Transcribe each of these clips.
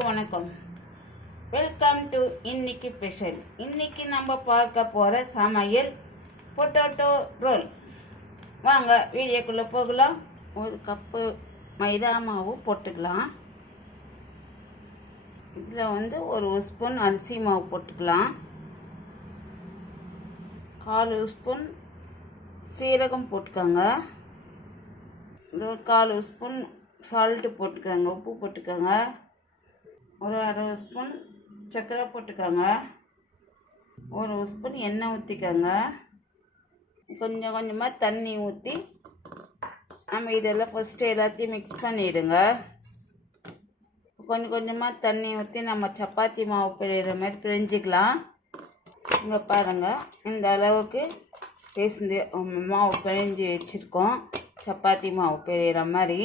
எல்லாருக்கும் வணக்கம். Welcome to இன்னைக்கு ஸ்பெஷல். இன்னைக்கு நம்ம பார்க்க போகிற சமையல் பொட்டேட்டோ ரோல். வாங்க வீடியோக்குள்ளே போகலாம். ஒரு கப்பு மைதா மாவு போட்டுக்கலாம். இதில் ஒரு ஸ்பூன் அரிசி மாவு போட்டுக்கலாம். 1/4 ஸ்பூன் சீரகம் போட்டுக்கோங்க. ஒரு 1/4 ஸ்பூன் சால்ட்டு போட்டுக்கோங்க, உப்பு போட்டுக்கோங்க. ஒரு 1/2 ஸ்பூன் சர்க்கரை போட்டுக்கோங்க. ஒரு ஸ்பூன் எண்ணெய் ஊற்றிக்கோங்க. கொஞ்சம் கொஞ்சமாக தண்ணி ஊற்றி நம்ம இதெல்லாம் ஃபஸ்ட்டு எல்லாத்தையும் மிக்ஸ் பண்ணிவிடுங்க. கொஞ்சம் கொஞ்சமாக தண்ணி ஊற்றி நம்ம சப்பாத்தி மாவு பிழிகிற மாதிரி பிழிஞ்சிக்கலாம். இங்கே பாருங்கள், இந்த அளவுக்கு பேசுந்து மாவு பிழிஞ்சி வச்சுருக்கோம். சப்பாத்தி மாவு பிழிகிற மாதிரி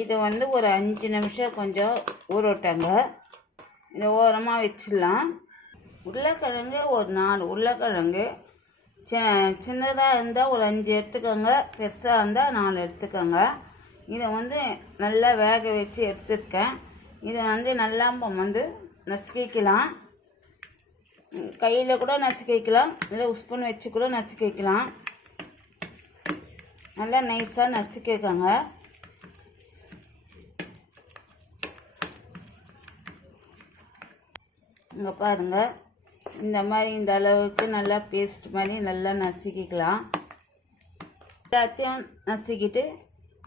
இது ஒரு 5 நிமிஷம் கொஞ்சம் ஊறட்டாங்க. இதை ஓரமாக வச்சிடலாம். உருளைக்கிழங்கு ஒரு 4 உருளைக்கிழங்கு சின்னதாக இருந்தால் ஒரு 5 எடுத்துக்கோங்க, பெருசாக இருந்தால் 4 எடுத்துக்கோங்க. இதை நல்லா வேக வச்சு எடுத்துருக்கேன். இதை நல்லா நசுக்கிக்கலாம். கையில் கூட நசுக்கிக்கலாம், இல்லை ஸ்பூன் வச்சு கூட நசுக்கிக்கலாம். நல்லா நைஸாக நசுக்கிக்கோங்க. இங்கே பாருங்கள், இந்த அளவுக்கு நல்லா பேஸ்ட் மாதிரி நல்லா நசுக்கிக்கலாம். எல்லாத்தையும் நசுக்கிட்டு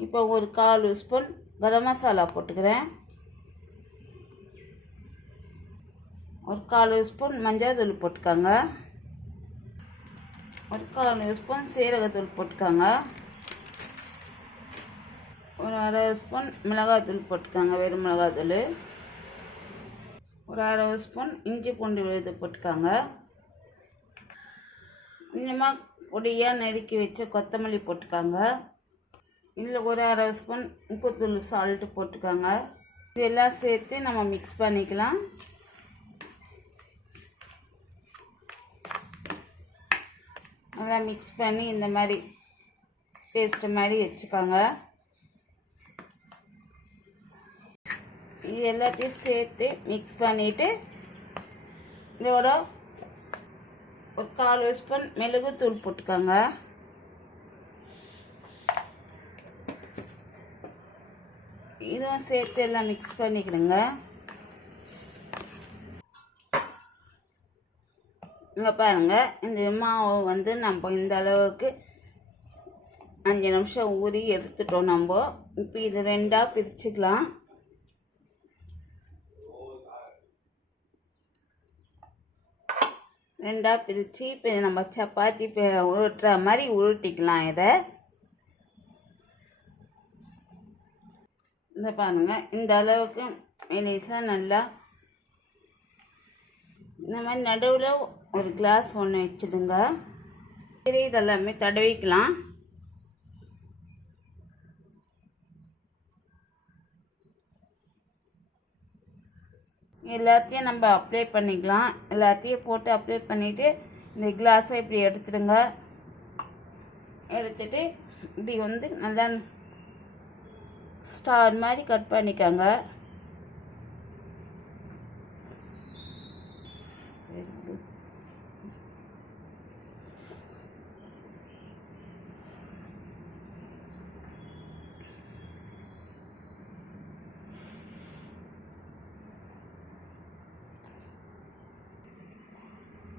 இப்போ ஒரு 1/4 ஸ்பூன் கரம் மசாலா போட்டுக்கிறேன். ஒரு 1/4 ஸ்பூன் மஞ்சள் தூள் போட்டுக்கோங்க. ஒரு 1/4 ஸ்பூன் சீரகத்தூள் போட்டுக்கோங்க. ஒரு 1/2 ஸ்பூன் மிளகாத்தூள் போட்டுக்கோங்க, வெறும் மிளகாத்தூள். ஒரு 1/2 ஸ்பூன் இஞ்சி பூண்டு விழுது போட்டுக்கோங்க. கொஞ்சமாக பொடியாக நறுக்கி வச்ச கொத்தமல்லி போட்டுக்கோங்க. இல்லை ஒரு 1/2 ஸ்பூன் உப்புத்தூள் சால்ட்டு போட்டுக்கோங்க. இதெல்லாம் சேர்த்து நம்ம மிக்ஸ் பண்ணிக்கலாம். நல்லா மிக்ஸ் பண்ணி இந்த மாதிரி பேஸ்ட்டு மாதிரி வச்சுக்கோங்க. இது எல்லாத்தையும் சேர்த்து மிக்ஸ் பண்ணிவிட்டு இதோட ஒரு 1/4 ஸ்பூன் மிளகுத்தூள் போட்டுக்கோங்க. இதுவும் சேர்த்து எல்லாம் மிக்ஸ் பண்ணிக்கிடுங்க. இங்கே பாருங்கள், இந்த மாவு நம்ம இந்த அளவுக்கு 5 நிமிஷம் ஊறி எடுத்துட்டோம். நம்ம இப்போ இது 2ஆக பிரிச்சுக்கலாம். பிரித்து இப்போ நம்ம சப்பாத்தி உருட்டுற மாதிரி உருட்டிக்கலாம். இதை பாருங்கள், இந்த அளவுக்கு மெலிசாக நல்லா இந்த மாதிரி நடுவில் ஒரு கிளாஸ் ஒன்று வச்சுடுங்க. இதெல்லாமே தடவிக்கலாம். எல்லாத்தையும் நம்ம அப்ளை பண்ணிக்கலாம். எல்லாத்தையும் போட்டு அப்ளை பண்ணிவிட்டு இந்த கிளாஸை இப்படி எடுத்துடுங்க. எடுத்துட்டு இப்படி நல்லா ஸ்டார் மாதிரி கட் பண்ணிக்கோங்க.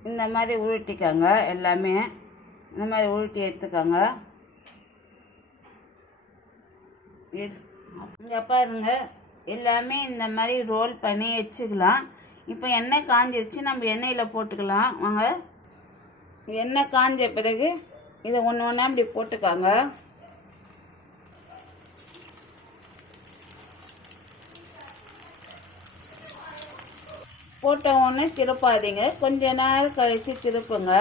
இந்த மாதிரி உருட்டிக்கோங்க. எல்லாமே இந்த மாதிரி உருட்டி எடுத்துக்கோங்க. இங்கே பாருங்க, எல்லாமே இந்த மாதிரி ரோல் பண்ணி வச்சுக்கலாம். இப்போ எண்ணெய் காஞ்சிருச்சு, நம்ம எண்ணெயில் போட்டுக்கலாம். வாங்க, எண்ணெய் காஞ்ச பிறகு இதை ஒன்று ஒன்றா இப்படி போட்டுக்கோங்க. போட்ட உடனே திருப்பாதீங்க, கொஞ்ச நேரம் கழித்து திருப்புங்க.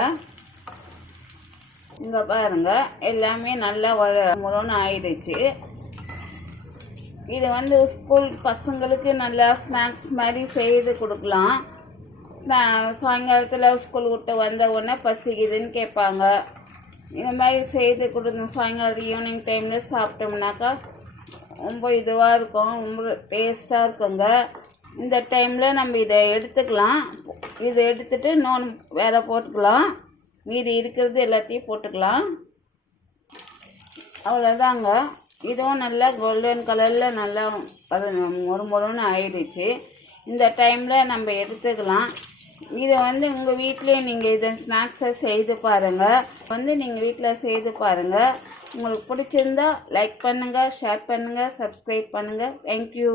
இங்கே பாருங்கள், எல்லாமே நல்லா முரணு ஆயிடுச்சு. இது ஸ்கூல் பசங்களுக்கு நல்லா ஸ்நாக்ஸ் மாதிரி செய்து கொடுக்கலாம். சாயங்காலத்தில் ஸ்கூல் விட்டு வந்த உடனே பசிக்குதுன்னு கேட்பாங்க. இந்த மாதிரி செய்து கொடுங்க. சாயங்காலம் ஈவினிங் டைமில் சாப்பிட்டோம்னாக்கா ரொம்ப இதுவாக இருக்கும், ரொம்ப டேஸ்ட்டாக இருக்குங்க. இந்த டைமில் நம்ம இதை எடுத்துக்கலாம். இதை எடுத்துகிட்டு இன்னொன்று வேறு போட்டுக்கலாம். மீதி இருக்கிறது எல்லாத்தையும் போட்டுக்கலாம். அவ்வளோதாங்க. இதுவும் நல்லா கோல்டன் கலரில் நல்லா மொறுன்னு ஆயிடுச்சு. இந்த டைமில் நம்ம எடுத்துக்கலாம். இதை உங்கள் வீட்டிலே நீங்கள் இதை ஸ்நாக்ஸை செய்து பாருங்கள். நீங்கள் வீட்டில் செய்து பாருங்கள். உங்களுக்கு பிடிச்சிருந்தா லைக் பண்ணுங்கள், ஷேர் பண்ணுங்கள், சப்ஸ்கிரைப் பண்ணுங்கள். தேங்க்யூ.